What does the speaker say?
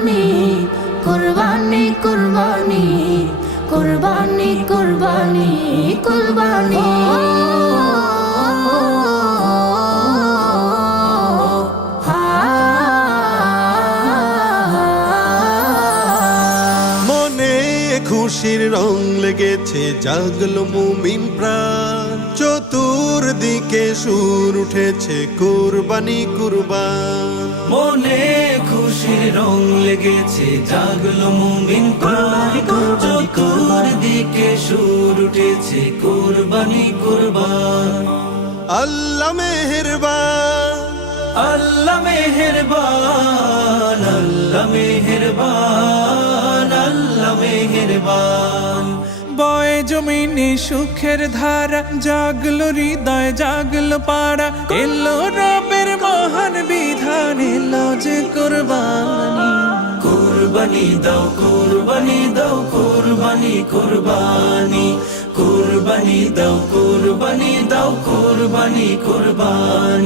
কুরবানি কুরবানি কুরবানি কুরবানি কুরবানি কুরবানি মনে খুশির রং লেগেছে জাগলো মুমিন প্রাণ চতুর্দিকে সুর উঠেছে কুরবানি কুরবান মনে খুশির রং লেগেছে জাগলো মুমিন প্রাণ চতুর্দিকে সুর উঠেছে কুরবানি কুরবান আল্লাহ মেহেরবান আল্লাহ মেহেরবান আল্লাহ মেহেরবান আল্লাহ মেহেরবান বয়ে জমিনে সুখের ধারা জাগলো হৃদয় জাগলো পাড়া এলো রবের মহান বিধান এলো যে কুরবানি কুরবানি দাও কুরবানি দাও কুরবানি কুরবানি কুরবানি দাও কুরবানি দাও কুরবানি কুরবানি